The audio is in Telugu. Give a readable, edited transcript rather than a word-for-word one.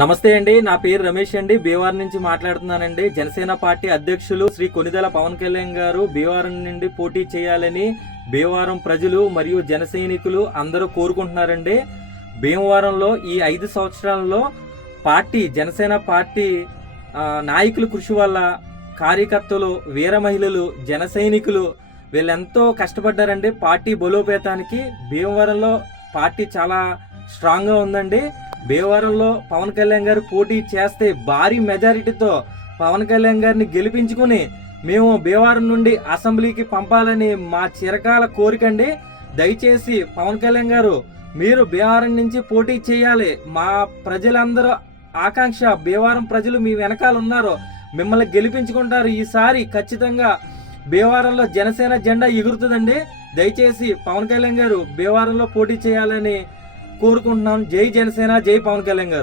నమస్తే అండి. నా పేరు రమేష్ అండి. భీమవరం నుంచి మాట్లాడుతున్నానండి. జనసేన పార్టీ అధ్యక్షులు శ్రీ కొనిదెల పవన్ కళ్యాణ్ గారు భీమవరం నుండి పోటీ చేయాలని భీమవరం ప్రజలు మరియు జన సైనికులు అందరూ కోరుకుంటున్నారండి. భీమవరంలో ఈ 5 సంవత్సరాల్లో జనసేన పార్టీ నాయకుల కృషి వల్ల కార్యకర్తలు, వీర మహిళలు, జన సైనికులు వీళ్ళెంతో కష్టపడ్డారండి. పార్టీ బలోపేతానికి భీమవరంలో పార్టీ చాలా స్ట్రాంగ్గా ఉందండి. భీమవరంలో పవన్ కళ్యాణ్ గారు పోటీ చేస్తే భారీ మెజారిటీతో పవన్ కళ్యాణ్ గారిని గెలిపించుకుని మేము భీమవరం నుండి అసెంబ్లీకి పంపాలని మా చిరకాల కోరికండి. దయచేసి పవన్ కళ్యాణ్ గారు మీరు భీమవరం నుంచి పోటీ చేయాలి. మా ప్రజలందరూ ఆకాంక్ష, భీమవరం ప్రజలు మీ వెనకాల ఉన్నారు, మిమ్మల్ని గెలిపించుకుంటారు. ఈసారి ఖచ్చితంగా భీమవరంలో జనసేన జెండా ఎగురుతుందండి. దయచేసి పవన్ కళ్యాణ్ గారు భీమవరంలో పోటీ చేయాలని కోరుకుంటున్నాం. జై జనసేన, జై పవన్ కళ్యాణ్ గారు.